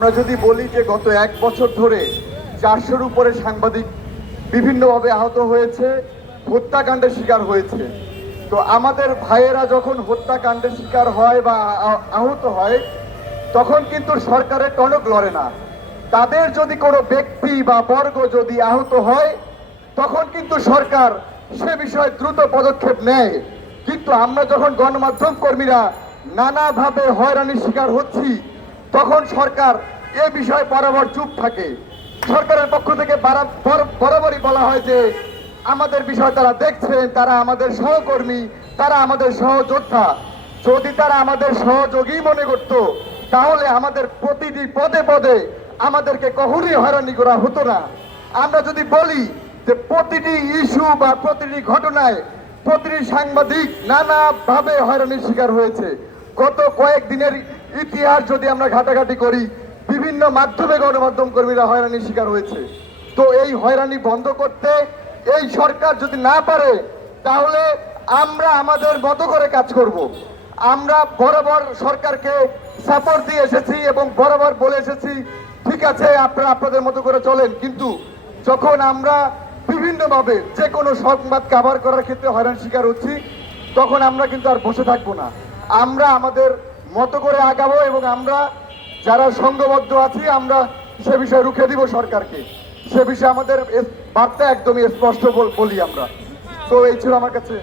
আমরা যদি বলি যে গত এক বছর ধরে চারশোর উপরে সাংবাদিক বিভিন্নভাবে আহত হয়েছে, হত্যাকাণ্ডের শিকার হয়েছে। তো আমাদের ভাইয়েরা যখন হত্যাকাণ্ডের শিকার হয় বা আহত হয়, তখন কিন্তু সরকারের টনক লড়ে না। তাদের যদি কোনো ব্যক্তি বা বর্গ যদি আহত হয়, তখন কিন্তু সরকার সে বিষয়ে দ্রুত পদক্ষেপ নেয়। কিন্তু আমরা যখন গণমাধ্যম কর্মীরা নানাভাবে হয়রানির শিকার হচ্ছি তখন সরকার এ বিষয়ে বরাবর চুপ থাকে। সরকারের পক্ষ থেকে বারা- বরাবরই বলা হয় যে, আমাদের বিষয় তারা দেখছেন, তারা আমাদের সহকর্মী, তারা আমাদের সহযোদ্ধা। যদি তারা আমাদের সহযোগী মনে করত, তাহলে আমাদের প্রতিটি পদে পদে আমাদেরকে কখনই হয়রানি করা হতো না। আমরা যদি বলি যে, প্রতিটি ইস্যু বা প্রতিটি ঘটনায় প্রতিটি সাংবাদিক নানাভাবে হয়রানির শিকার হয়েছে। গত কয়েকদিনের ইতিহাস যদি আমরা ঘাটাঘাটি করি, বিভিন্ন মাধ্যমে গণমাধ্যম কর্মীরা হয়রানির শিকার হয়েছে। তো এই হয়রানি বন্ধ করতে এই সরকার যদি না পারে, তাহলে আমরা আমাদের মতো করে কাজ করব। আমরা বরাবর সরকারকে সাপোর্ট দিয়ে এসেছি এবং বরাবর বলে এসেছি, ঠিক আছে, আপনারা আপনাদের মতো করে চলেন। কিন্তু যখন আমরা বিভিন্নভাবে যে কোনো সংবাদ কাভার করার ক্ষেত্রে হয়রান শিকার হচ্ছি, তখন আমরা কিন্তু আর বসে থাকব না। আমরা আমাদের মতো করে আগাবো এবং আমরা যারা সংঘবদ্ধ আছি, আমরা সে বিষয়ে রুখে দিব সরকারকে। সে বিষয়ে আমাদের বার্তা একদমই স্পষ্ট বল- বলি আমরা। তো এই ছিল আমার কাছে।